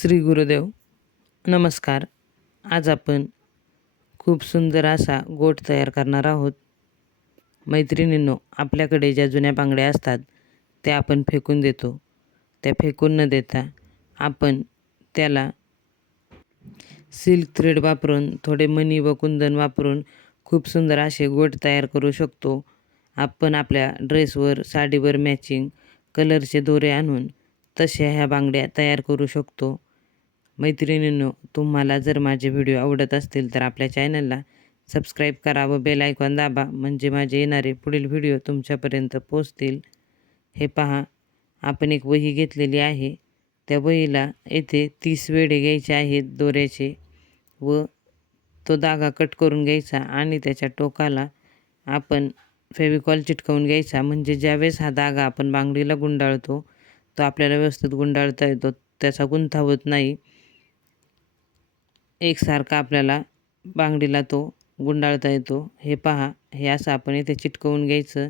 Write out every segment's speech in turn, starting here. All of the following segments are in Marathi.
श्री गुरुदेव. नमस्कार. आज आपण खूप सुंदर असा गोठ तयार करणार आहोत. मैत्रिणींनो आपल्याकडे ज्या जुन्या बांगड्या असतात त्या आपण फेकून देतो. त्या फेकून न देता आपण त्याला सिल्क थ्रेड वापरून थोडे मणी व कुंदन वापरून खूप सुंदर असे गोठ तयार करू शकतो. आपण आपल्या ड्रेसवर साडीवर मॅचिंग कलरचे दोरे आणून तशा ह्या बांगड्या तयार करू शकतो. मैत्रिणींनो तुम्हाला जर माझे व्हिडिओ आवडत असतील तर आपल्या चॅनलला सबस्क्राईब करा व बेल आयकॉन दाबा म्हणजे माझे येणारे पुढील व्हिडिओ तुमच्यापर्यंत पोचतील हे पहा आपण एक वही घेतलेली आहे. त्या वहीला येथे तीस वेढे घ्यायचे आहेत दोऱ्याचे व तो दागा कट करून घ्यायचा आणि त्याच्या टोकाला आपण फेविकॉल चिटकवून घ्यायचा. म्हणजे ज्यावेळेस हा दागा आपण बांगडीला गुंडाळतो तो आपल्याला व्यवस्थित गुंडाळता येतो. त्याचा गुंथावत होत नाही. एकसारखा आपल्याला बांगडीला तो गुंडाळता येतो. हे पहा हे असं आपण इथे चिटकवून घ्यायचं.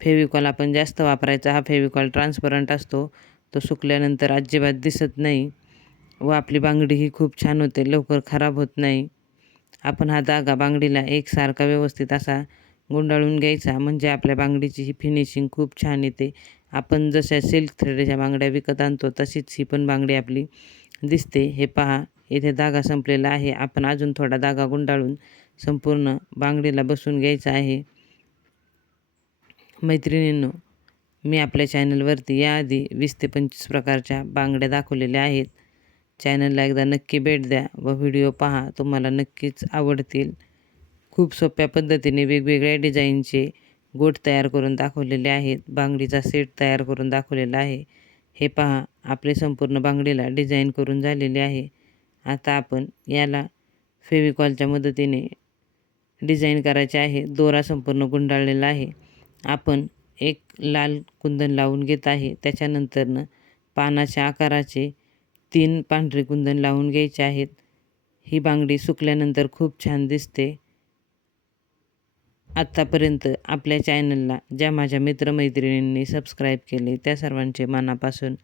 फेविकॉल आपण जास्त वापरायचा. हा फेविकॉल ट्रान्सपरंट असतो. तो सुकल्यानंतर अजिबात दिसत नाही व आपली बांगडी ही खूप छान होते. लवकर खराब होत नाही. आपण हा धागा बांगडीला एकसारखा व्यवस्थित असा गुंडाळून घ्यायचा. म्हणजे आपल्या बांगडीची ही फिनिशिंग खूप छान येते. आपण जशा सिल्क थ्रेडच्या बांगड्या विकत आणतो तशीच ही पण बांगडी आपली दिसते. हे पहा इथे धागा संपलेला आहे. आपण अजून थोडा धागा गुंडाळून संपूर्ण बांगडीला बसून घ्यायचा आहे. मैत्रिणींनो मी आपल्या चॅनलवरती याआधी वीस ते पंचवीस प्रकारच्या बांगड्या दाखवलेल्या आहेत. चॅनलला एकदा नक्की भेट द्या व व्हिडिओ पहा. तुम्हाला नक्कीच आवडतील. खूप सोप्या पद्धतीने वेगवेगळ्या डिझाईनचे गोट तयार करून दाखवलेले आहेत. बांगडीचा सेट तयार करून दाखवलेला आहे. हे पहा आपले संपूर्ण बांगडीला डिझाईन करून झालेले आहे. आता आपण याला फेविकॉलच्या मदतीने डिझाईन करायचे आहे. दोरा संपूर्ण गुंडाळलेला आहे. आपण एक लाल कुंदन लावून घेत आहे. त्याच्यानंतरनं पानाच्या आकाराचे तीन पांढरे कुंदन लावून घ्यायचे आहेत. ही बांगडी सुकल्यानंतर खूप छान दिसते. आत्तापर्यंत आपल्या चॅनलला ज्या माझ्या मित्रमैत्रिणींनी सबस्क्राईब केले त्या सर्वांचे मनापासून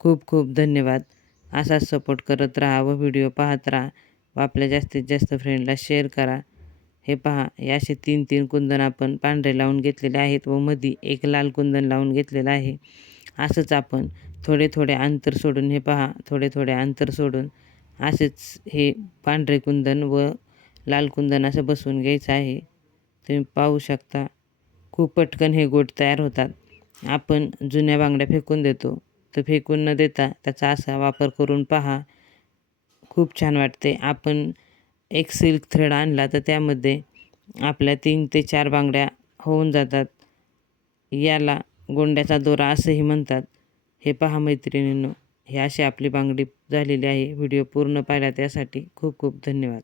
खूप खूप धन्यवाद. असाच सपोर्ट करत राहा व व्हिडिओ पाहत राहा. व आपल्या जास्तीत जास्त फ्रेंडला शेअर करा. हे पहा हे असे तीन तीन कुंदन आपण पांढरे लावून घेतलेले आहेत व मधी एक लाल कुंदन लावून घेतलेलं आहे. असंच आपण थोडे थोडे अंतर सोडून हे पहा थोडे थोडे अंतर सोडून असेच हे पांढरे कुंदन व लाल कुंदन असं बसवून घ्यायचं आहे. तुम्ही पाहू शकता खूप पटकन हे गोट तयार होतात. आपण जुन्या बांगड्या फेकून देतो. तर फेकून न देता त्याचा असा वापर करून पहा. खूप छान वाटते. आपण एक सिल्क थ्रेड आणला तर त्यामध्ये आपल्या तीन ते चार बांगड्या होऊन जातात. याला गोंड्याचा दोरा असंही म्हणतात. हे पहा मैत्रिणींनो हे अशी आपली बांगडी झालेली आहे. व्हिडिओ पूर्ण पाहिला त्यासाठी खूप खूप धन्यवाद.